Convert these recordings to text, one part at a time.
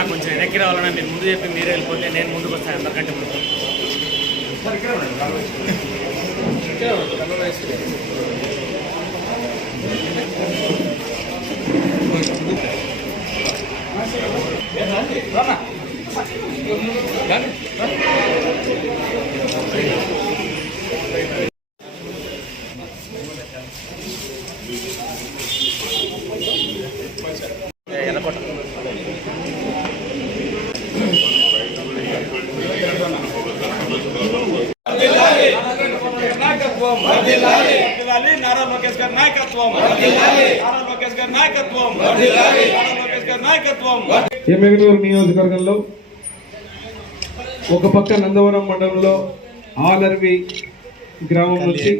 అన్న కొంచెం వెనక్కి రావాలన్నా మీరు ముందు చెప్పి మీరే వెళ్ళిపోతే నేను ముందుకు వస్తాను అందరికంటే ముందు ఎల్లకొట్ట నాయకత్వం వర్ధిల్లాలి నారా లోకేష్ గారి నాయకత్వం. వర్ధిల్లాలి. నారా లోకేష్ గారి నాయకత్వం. వర్ధిల్లాలి. నారా లోకేష్ గారి నాయకత్వం. ఎమ్మెగనూరు నియోజకవర్గంలో ఒక పక్క నందవరం మండలంలో ఆలర్వి గ్రామం నుంచి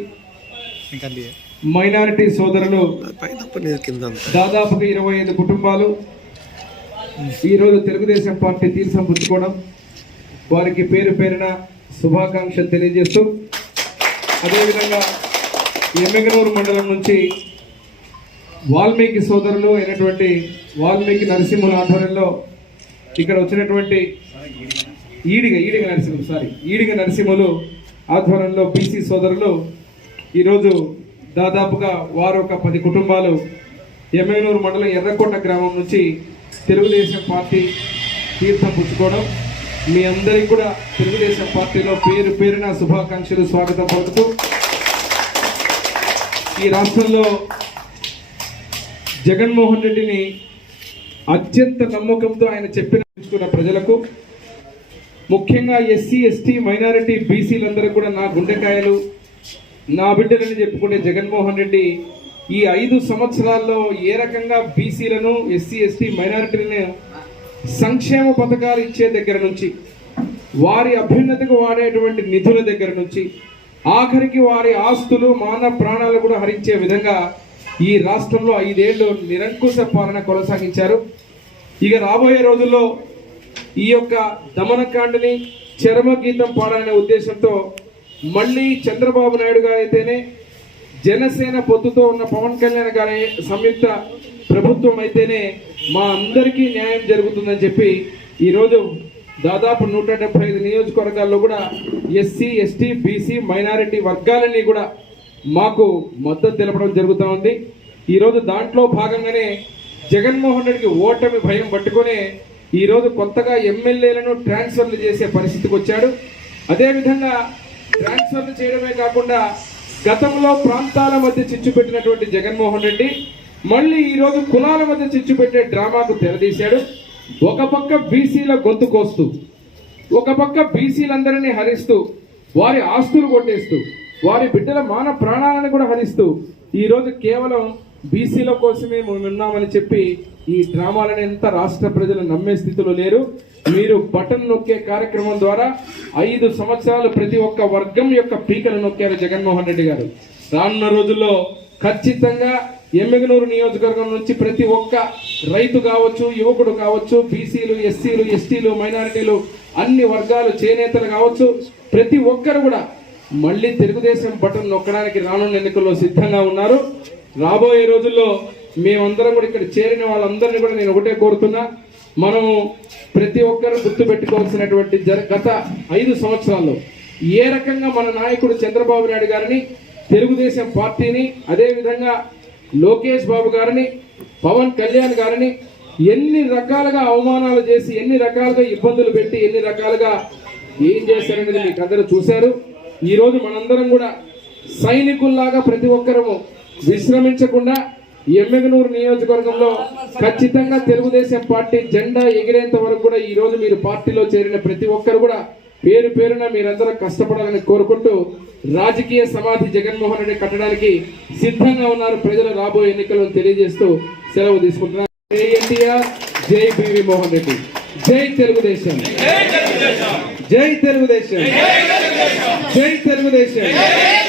మైనారిటీ సోదరులు దాదాపుగా ఇరవై ఐదు కుటుంబాలు ఈరోజు తెలుగుదేశం పార్టీ తీర్సం పుచ్చుకోవడం వారికి పేరు పేరున శుభాకాంక్షలు తెలియజేస్తూ అదేవిధంగా ఎమ్మెగనూరు మండలం నుంచి వాల్మీకి సోదరులు అయినటువంటి వాల్మీకి నరసింహుల ఆధ్వర్యంలో ఇక్కడ వచ్చినటువంటి ఈడిగ ఈడిగ నరసింహులు సారీ ఈడిగ నరసింహులు ఆధ్వర్యంలో బీసీ సోదరులు ఈరోజు దాదాపుగా వారు ఒక పది కుటుంబాలు ఎమ్మెనూరు మండలం ఎర్రకొండ గ్రామం నుంచి తెలుగుదేశం పార్టీ తీర్థం పుచ్చుకోవడం. మీ అందరికీ కూడా తెలుగుదేశం పార్టీలో పేరు పేరున శుభాకాంక్షలు స్వాగతం పలుకుతూ ఈ రాష్ట్రంలో జగన్మోహన్ రెడ్డిని అత్యంత నమ్మకంతో ఆయన చెప్పిన ప్రజలకు ముఖ్యంగా ఎస్సీ ఎస్టీ మైనారిటీ బీసీలందరూ కూడా నా గుండెకాయలు నా బిడ్డలని చెప్పుకునే జగన్మోహన్ రెడ్డి ఈ ఐదు సంవత్సరాల్లో ఏ రకంగా బీసీలను ఎస్సీ ఎస్టీ మైనారిటీలను సంక్షేమ పథకాలు ఇచ్చే దగ్గర నుంచి వారి అభ్యున్నతకు వాడేటువంటి నిధుల దగ్గర నుంచి ఆఖరికి వారి ఆస్తులు మాన ప్రాణాలు కూడా హరించే విధంగా ఈ రాష్ట్రంలో ఐదేళ్ళు నిరంకుశ పాలన కొనసాగించారు. ఇక రాబోయే రోజుల్లో ఈ యొక్క దమనకాండని చరమగీతం పాడాలనే ఉద్దేశంతో మళ్ళీ చంద్రబాబు నాయుడు గారైతేనే అయితేనే జనసేన పొత్తుతో ఉన్న పవన్ కళ్యాణ్ గారి సంయుక్త ప్రభుత్వం అయితేనే మా అందరికీ న్యాయం జరుగుతుందని చెప్పి ఈరోజు దాదాపు నూట డెబ్బై ఐదు నియోజకవర్గాల్లో కూడా ఎస్సీ ఎస్టీ బీసీ మైనారిటీ వర్గాలన్నీ కూడా మాకు మద్దతు తెలపడం జరుగుతూ ఉంది. ఈరోజు దాంట్లో భాగంగానే జగన్మోహన్ రెడ్డికి ఓటమి భయం పట్టుకొని ఈరోజు కొత్తగా ఎమ్మెల్యేలను ట్రాన్స్ఫర్లు చేసే పరిస్థితికి వచ్చాడు. అదేవిధంగా ట్రాన్స్ఫర్లు చేయడమే కాకుండా గతంలో ప్రాంతాల మధ్య చిచ్చు పెట్టినటువంటి జగన్మోహన్ రెడ్డి మళ్ళీ ఈరోజు కులాల మధ్య చిచ్చు పెట్టే డ్రామాకు తెరదీశాడు. ఒక పక్క బీసీల గొంతు కోస్తూ ఒక పక్క బీసీలందరినీ హరిస్తూ వారి ఆస్తులు కొట్టేస్తూ వారి బిడ్డల మాన ప్రాణాలను కూడా హరిస్తూ ఈరోజు కేవలం బీసీల కోసమే మేము ఉన్నామని చెప్పి ఈ డ్రామాలను ఎంత రాష్ట్ర ప్రజలు నమ్మే స్థితిలో లేరు. మీరు బటన్ నొక్కే కార్యక్రమం ద్వారా ఐదు సంవత్సరాలు ప్రతి ఒక్క వర్గం యొక్క పీకలు నొక్కారు జగన్మోహన్ రెడ్డి గారు. రానున్న రోజుల్లో ఖచ్చితంగా ఎమ్మెగనూరు నియోజకవర్గం నుంచి ప్రతి ఒక్క రైతు కావచ్చు యువకుడు కావచ్చు బీసీలు ఎస్సీలు ఎస్టీలు మైనారిటీలు అన్ని వర్గాలు చేనేతలు కావచ్చు ప్రతి ఒక్కరు కూడా మళ్ళీ తెలుగుదేశం బటన్ నొక్కడానికి రానున్న ఎన్నికల్లో సిద్ధంగా ఉన్నారు. రాబోయే రోజుల్లో మేమందరం కూడా ఇక్కడ చేరిన వాళ్ళందరినీ కూడా నేను ఒకటే కోరుతున్నా. మనం ప్రతి ఒక్కరు గుర్తు పెట్టుకోవాల్సినటువంటి గత ఐదు సంవత్సరాల్లో ఏ రకంగా మన నాయకుడు చంద్రబాబు నాయుడు గారిని తెలుగుదేశం పార్టీని అదేవిధంగా లోకేష్ బాబు గారిని పవన్ కళ్యాణ్ గారిని ఎన్ని రకాలుగా అవమానాలు చేసి ఎన్ని రకాలుగా ఇబ్బందులు పెట్టి ఎన్ని రకాలుగా ఏం చేశారనేది మీకు అందరూ చూశారు. ఈరోజు మనందరం కూడా సైనికుల్లాగా ప్రతి ఒక్కరము విశ్రమించకుండా ఎమ్మెగనూరు నియోజకవర్గంలో ఖచ్చితంగా తెలుగుదేశం పార్టీ జెండా ఎగిరేంత వరకు కూడా ఈరోజు మీరు పార్టీలో చేరిన ప్రతి ఒక్కరు కూడా పేరు పేరున మీరందరూ కష్టపడాలని కోరుకుంటూ రాజకీయ సమాధి జగన్మోహన్ రెడ్డి కట్టడానికి సిద్ధంగా ఉన్నారు ప్రజలు రాబోయే ఎన్నికలను తెలియజేస్తూ సెలవు తీసుకుంటున్నారు జై ఎన్టీఆర్ జై బివి మోహన్ రెడ్డి. జై తెలుగుదేశం. జై తెలుగుదేశం. జై తెలుగుదేశం.